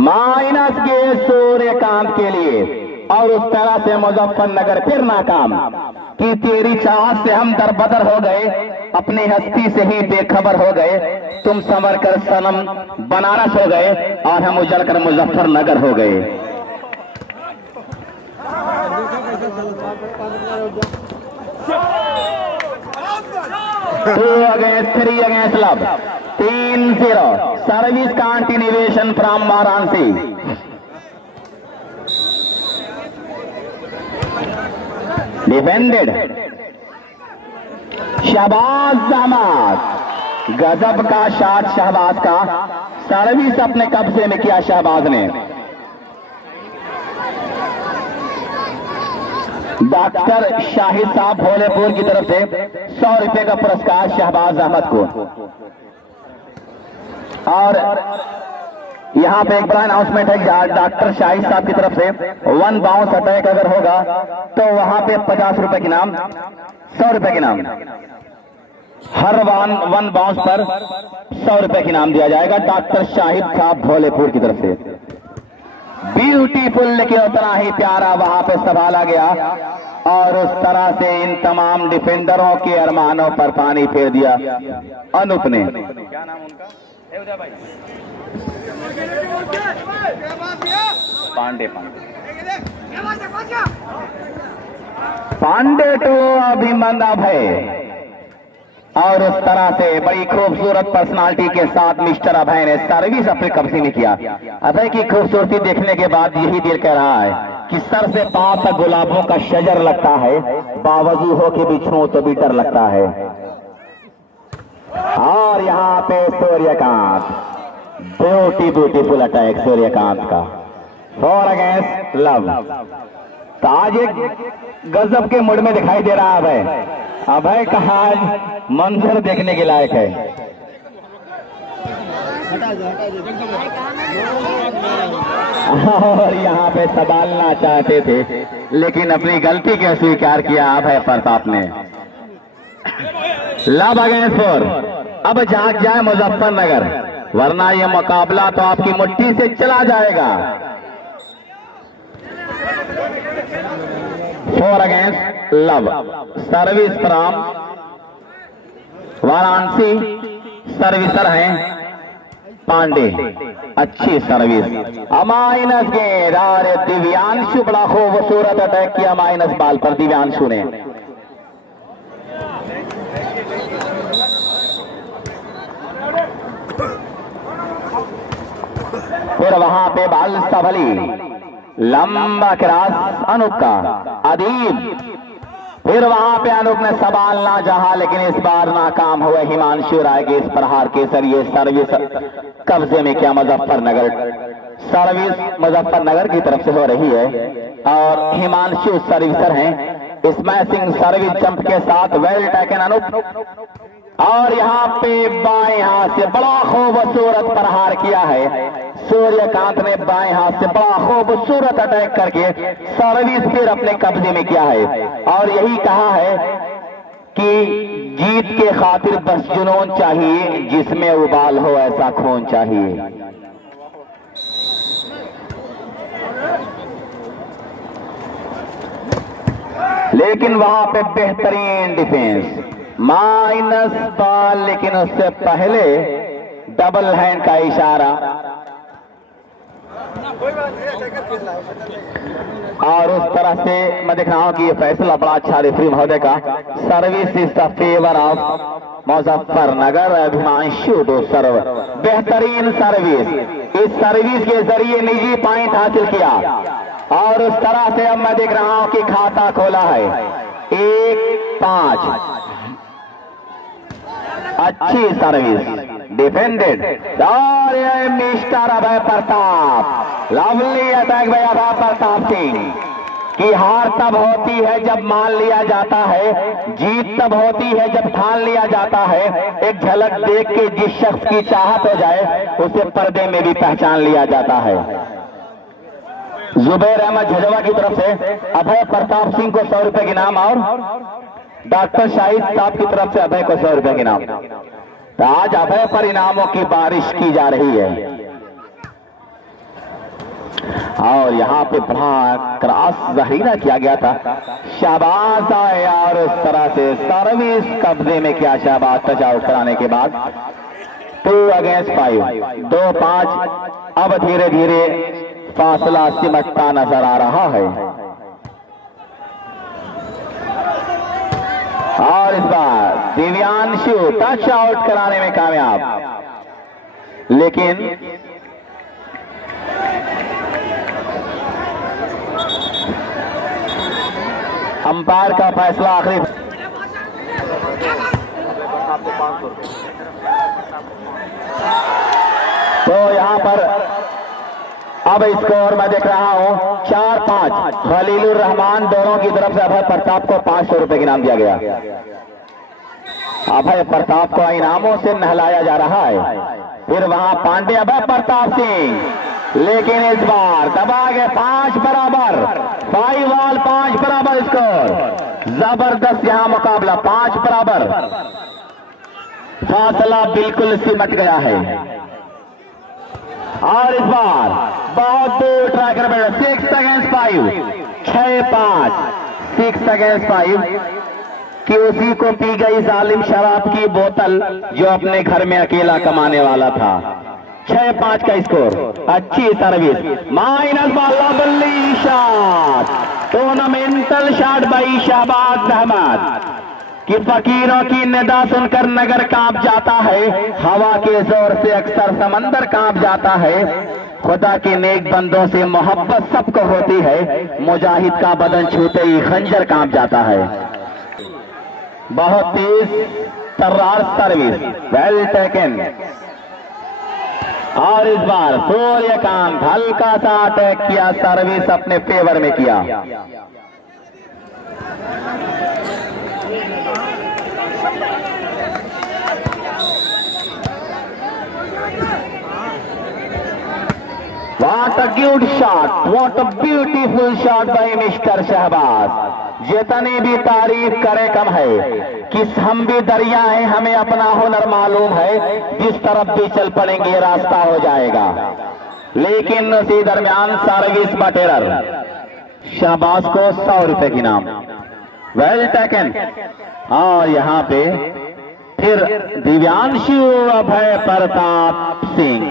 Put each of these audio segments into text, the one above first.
Minus के सूर्यकांत के लिए। और उस तरह से मुजफ्फरनगर फिर नाकाम कि तेरी चाहत से हम दरबदर हो गए, अपनी हस्ती से ही बेखबर हो गए। तुम संवर कर सनम बनारस हो गए और हम उजल कर मुजफ्फरनगर हो गए। 2 against 3 against love. 3-0. Service continuation from Varanasi. Defended. Shahbaz Ahmad, गजब का शॉट शहबाज का। सर्विस अपने कब्जे में किया शहबाज ने। डॉक्टर शाहिद साहब भोलेपुर की तरफ से 100 रुपए का पुरस्कार शहबाज अहमद को। और यहां पे एक बड़ा अनाउंसमेंट है, डॉक्टर शाहिद साहब की तरफ से 1 बाउंस अटैक अगर होगा तो वहां पे 50 रुपए के नाम, 100 रुपए के नाम, हर 1 बाउंस पर 100 रुपए के नाम दिया जाएगा डॉक्टर शाहिद साहब भोलेपुर की तरफ से। ब्यूटीफुल, लेकिन उतना ही प्यारा वहां पे संभाला गया और उस तरह से इन तमाम डिफेंडरों के अरमानों पर पानी फेर दिया अनूप ने। क्या नाम उनका? पांडे पांडे टू अभिमन्यु अभय। और उस तरह से बड़ी खूबसूरत पर्सनालिटी के साथ मिस्टर अभय ने सर्विस अपने कब्जे में किया। अभय की खूबसूरती देखने के बाद यही दिल कह रहा है कि सर से पांव तक गुलाबों का शजर लगता है, बावजूद हो के भी छू तो भी डर लगता है। और यहाँ पे सूर्यकांत, ब्यूटीफुल अटैक सूर्यकांत का। 4 against लव। तो आज एक गजब के मूड में दिखाई दे रहा है अभय का आज मंजर देखने के लायक है। और यहाँ पे संभालना चाहते थे लेकिन अपनी गलती को स्वीकार किया अभय प्रताप ने। Love against 4। अब जाग जाए मुजफ्फरनगर, वरना ये मुकाबला तो आपकी मुट्ठी से चला जाएगा। 4 against love. Service from Varanasi, सर्विसर हैं पांडे। अच्छी सर्विस। माइनस गेंद और दिव्यांशु, बड़ा खूबसूरत अटैक किया माइनस बाल पर दिव्यांशु ने। फिर वहां पे बाल संभली, लंबा क्रॉस अनूप का अदीब। फिर वहां पे अनूप ने संभालना चाहा लेकिन इस बार नाकाम हुए हिमांशु राय के इस प्रहार के जरिए। सर्विस कब्जे में किया मुजफ्फरनगर। सर्विस मुजफ्फरनगर की तरफ से हो रही है और हिमांशु सर्विसर हैं। स्मैशिंग सर्विस जंप के साथ वेल टेकन अनूप। और यहाँ पे बाएं हाथ से बड़ा खूबसूरत प्रहार किया है सूर्यकांत ने। बाएं हाथ से बड़ा खूबसूरत अटैक करके सर्विस फिर अपने कब्जे में किया है और यही कहा है कि जीत के खातिर बस जुनून चाहिए, जिसमें उबाल हो ऐसा खून चाहिए। लेकिन वहां पे बेहतरीन डिफेंस, माइनस बॉल, लेकिन उससे पहले डबल हैंड का इशारा। और उस तरह से मैं देख रहा हूं कि ये फैसला बड़ा अच्छा रेफरी महोदय का। Service is the favour of Muzaffarnagar. Abhimanshu to serve, बेहतरीन सर्विस। इस सर्विस के जरिए निजी पॉइंट हासिल किया और उस तरह से अब मैं देख रहा हूं कि खाता खोला है 1-5। अच्छी सर्विस, डिफेंडेड। और ये मिस्टर अभय प्रताप, लवली अटैक भाई अभय प्रताप सिंह की। हार तब होती है जब मान लिया जाता है, जीत तब होती है जब ठान लिया जाता है। एक झलक देख के जिस शख्स की चाहत हो जाए उसे पर्दे में भी पहचान लिया जाता है। जुबैर अहमद झजवा की तरफ से अभय प्रताप सिंह को 100 रुपए के नाम और डॉक्टर शाहिद साहब की तरफ से अभय को 100 रुपए के नाम। तो आज अभय पर इनामों की बारिश की जा रही है। और यहाँ पे बड़ा क्रॉस जहीरा किया गया था। शाबाश आए और उस तरह से सर्विस कब्जे में किया शाबाश टच आउट कराने के बाद 2 अगेंस्ट 5, 2-5। अब धीरे धीरे फासला सिमटता नजर आ रहा है और इस बार दिव्यांशु टच आउट कराने में कामयाब, लेकिन अंपायर का फैसला आखिरी। तो यहां पर अब स्कोर मैं देख रहा हूं 4-5 खलीलुर रहमान दोनों की तरफ से अभय प्रताप को 500 रुपए का इनाम दिया गया। अभय प्रताप को इनामों से नहलाया जा रहा है। फिर वहां पांडे अभय प्रताप सिंह, लेकिन इस बार दबा गए 5 बराबर, 5 ऑल 5 बराबर स्कोर। जबरदस्त यहां मुकाबला 5 बराबर, फासला बिल्कुल सिमट गया है। और इस बार बहुत दूर ट्राई कर बैठे 6 अगेंस्ट 5, 6-5, 6 अगेंस्ट 5 कि उसी को पी गई जालिम शराब की बोतल जो अपने घर में अकेला कमाने वाला था। 6-5 का स्कोर, अच्छी सर्विस, माइनस बाला बल्ली शॉट, टूर्नामेंटल शॉट बाई शहबाज अहमद कि फकीरों की निदा सुनकर नगर कांप जाता है, हवा के जोर से अक्सर समंदर कांप जाता है। खुदा के नेक बंदों से मोहब्बत सबको होती है, मुजाहिद का बदन छूते ही खंजर कांप जाता है। बहुत तेज तर्रार सर्विस, वेल टेकन। और इस बार सूर्यकांत हल्का सा अटैक किया, सर्विस अपने फेवर में किया। What a good shot, what a beautiful shot by Mr. Shahbaz. जितनी भी तारीफ करे कम है कि हम भी दरिया हैं, हमें अपना हुनर मालूम है, जिस तरफ भी चल पड़ेंगे रास्ता हो जाएगा। लेकिन उसी दरमियान सर्विस बटेरर शहबाज को 100 रुपए की इनाम, वेल टेकन। और यहाँ पे फिर दिव्यांशु अभय प्रताप सिंह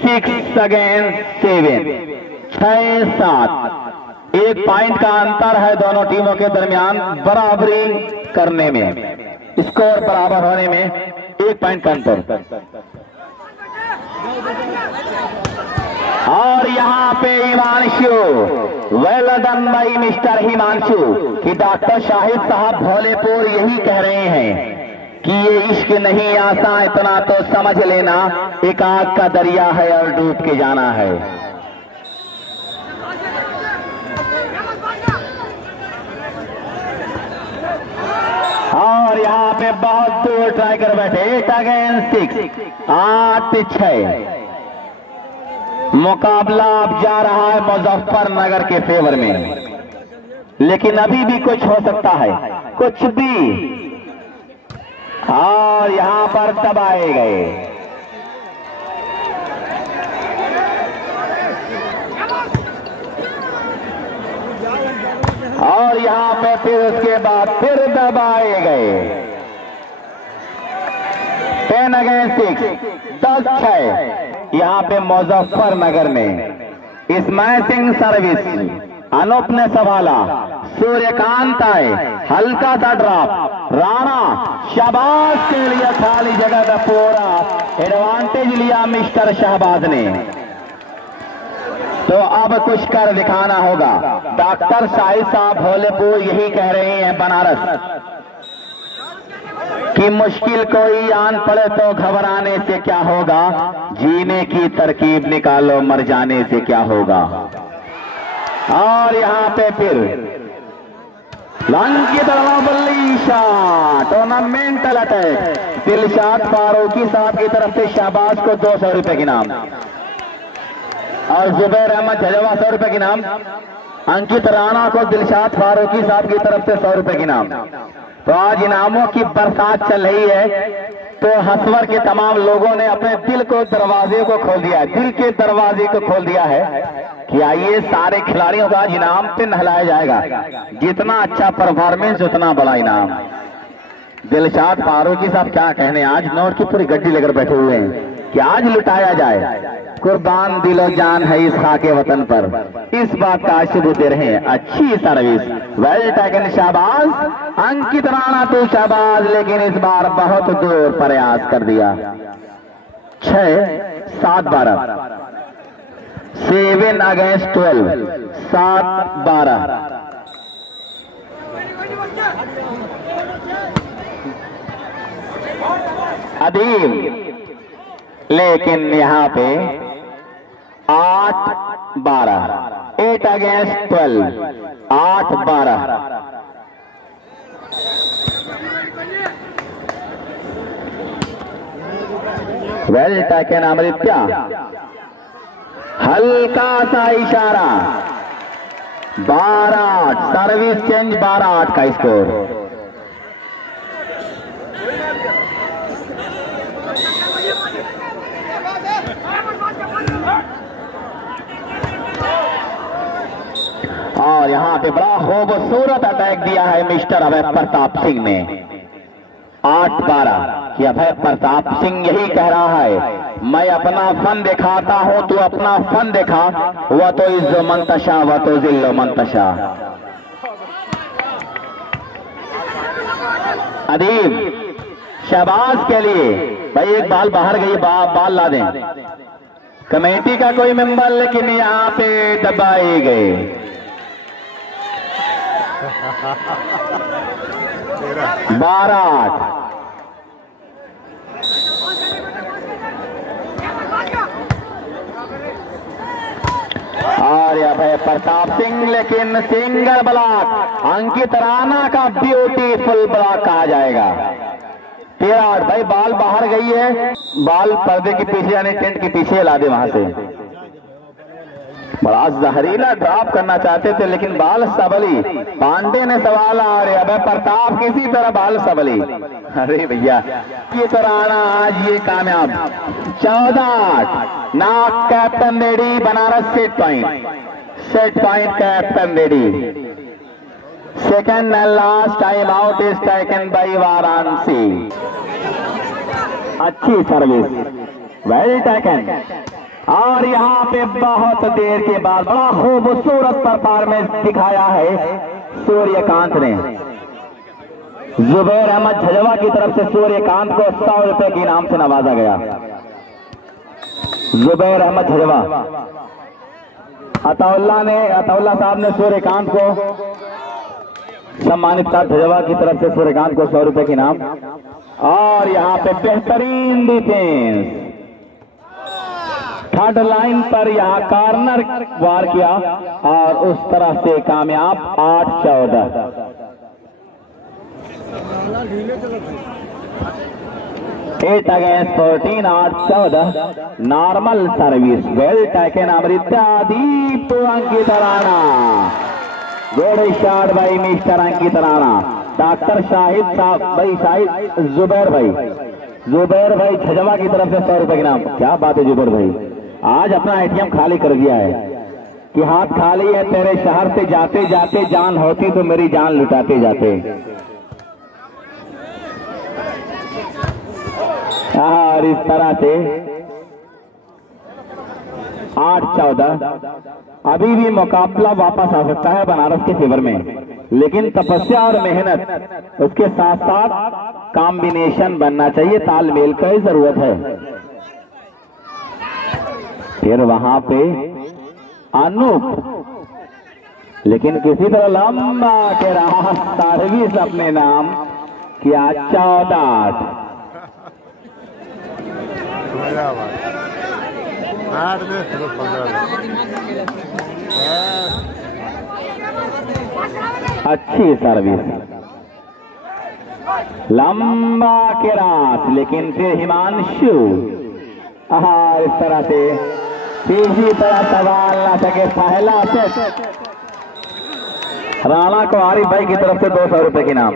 6 अगेंस्ट 7, 6-7। 1 पॉइंट का अंतर है दोनों टीमों के दरमियान, बराबरी करने में, स्कोर बराबर होने में 1 पॉइंट का अंतर। और यहाँ पे Himanshu, well done by mister Himanshu कि डॉक्टर शाहिद साहब भोलेपुर यही कह रहे हैं कि ये इश्क नहीं आसान, इतना तो समझ लेना, एक आग का दरिया है और डूब के जाना है। और यहाँ पे बहुत दूर ट्राई कर बैठे 8 अगेंस्ट 6, 8-6। मुकाबला अब जा रहा है मुजफ्फरनगर के फेवर में, लेकिन अभी भी कुछ हो सकता है, कुछ भी। और यहां पर दबाए गए। और यहां पे फिर उसके बाद फिर दबाए गए 10 अगेंस्ट 6, 10-6। यहां पे मुजफ्फरनगर में स्मैशिंग सर्विस, अनूप ने संभाला, सूर्यकांत आए, हल्का सा ड्रॉप, राणा शहबाज के लिए खाली जगह का पूरा एडवांटेज लिया मिस्टर शहबाज ने। तो अब कुछ कर दिखाना होगा। डॉक्टर शाहिद साहब भोलेपुर यही कह रहे हैं बनारस कि मुश्किल कोई आन पड़े तो घबराने से क्या होगा, जीने की तरकीब निकालो, मर जाने से क्या होगा। और यहाँ पे फिर लंकित बल्ली शॉट, टूर्नामेंटल अटैक, दिलशाद फारूकी साहब की तरफ से शहबाज को 200 रुपए की इनाम और जुबैर अहमद झजवा 100 रुपए की इनाम। अंकित राणा को दिलशाद फारूकी साहब की तरफ से 100 रुपए की इनाम। तो आज इनामों की बरसात चल रही है। तो हसवर के तमाम लोगों ने अपने दिल को दरवाजे को खोल दिया, दिल के दरवाजे को खोल दिया है कि आइए सारे खिलाड़ियों का इनाम पे नहलाया जाएगा। जितना अच्छा परफॉर्मेंस उतना बड़ा इनाम। दिलशाद फारूकी साहब क्या कहने, आज नोट की पूरी गड्डी लेकर बैठे हुए हैं कि आज लुटाया जाए। कुर्बान दिलो जान है इस खाके वतन पर, इस बात का शुभ दे रहे हैं। अच्छी सर्विस, वेल टेकन, शाबाश अंकित राणा तो शाबाश, लेकिन इस बार बहुत दूर प्रयास कर दिया। 6-7-12, 7 अगेंस्ट 12, 7-12। अदीब, लेकिन यहाँ पे 8-12, 8 अगेंस्ट 12, 8-12। वेल टेकन अमृत्या, हल्का सा इशारा, 12-8, सर्विस चेंज, 12-8 का स्कोर। और यहाँ पे बड़ा खूबसूरत अटैक दिया है मिस्टर अभय प्रताप सिंह ने। 8-12 कि अभय प्रताप सिंह यही कह रहा है, मैं अपना फन दिखाता हूं, तू अपना फन दिखा। वह तो इज्जो मंतशा, वह तो जिल्लो मंतशा। अदीब, शहबाज के लिए भाई एक बाल बाहर गई, बाल ला दें। कमेटी का कोई मेंबर, लेकिन यहाँ पे दबाए गए। 12-8। और अभय प्रताप सिंह, लेकिन सिंगल ब्लॉक, अंकित राणा का ब्यूटीफुल ब्लॉक कहा जाएगा। 13-8 भाई, बाल बाहर गई है, बाल पर्दे के पीछे यानी टेंट के पीछे ला दे वहां से। बड़ा जहरीला ड्रॉप करना चाहते थे, लेकिन बाल सबली, पांडे ने सवाल आ रहे, अबे प्रताप किसी तरह बाल सबली। अरे भैया, ये तो राणा आज ये कामयाब। 14-8, नाक captain ready, Banaras set point captain ready. Second and last time out is taken by Varanasi. अच्छी सर्विस, वेल टेकन। और यहाँ पे बहुत देर के बाद बड़ा खूबसूरत परफॉर्मेंस दिखाया है सूर्यकांत ने। जुबैर अहमद झजवा की तरफ से सूर्यकांत को 100 रुपए के इनाम से नवाजा गया। जुबैर अहमद झजवा, अताउल्ला साहब ने सूर्यकांत को सम्मानित कर, झजवा की तरफ से सूर्यकांत को 100 रुपए के इनाम। और यहाँ पे बेहतरीन डिफेंस, थर्ड लाइन पर यहाँ कॉर्नर वार किया और उस तरह से कामयाब। 8-14, 8 against 14, 8-14। Normal service, well taken Amritya, Deep Ankit Rana. Good shot भाई मिस्टर अंकित राणा। डॉक्टर शाहिद साहब भाई, शाहिद जुबैर भाई झजवा की तरफ से 100 रुपए के नाम। क्या बात है जुबैर भाई, आज अपना एटीएम खाली कर दिया है कि हाथ खाली है, तेरे शहर से जाते जाते जान होती तो मेरी जान लुटाते जाते। और इस तरह से 8-14। अभी भी मुकाबला वापस आ सकता है बनारस के फेवर में, लेकिन तपस्या और मेहनत उसके साथ साथ कॉम्बिनेशन बनना चाहिए, तालमेल की जरूरत है। फिर वहां पे अनूप, लेकिन किसी तरह लंबा के रहा सर्विस अपने नाम किया। 14-8। अच्छी सर्विस, लंबा के रास, लेकिन फिर हिमांशु इस तरह से किसी तरह सवाल ना सके। पहला सेट राणा को आरिफ भाई की तरफ से 200 रुपए के नाम।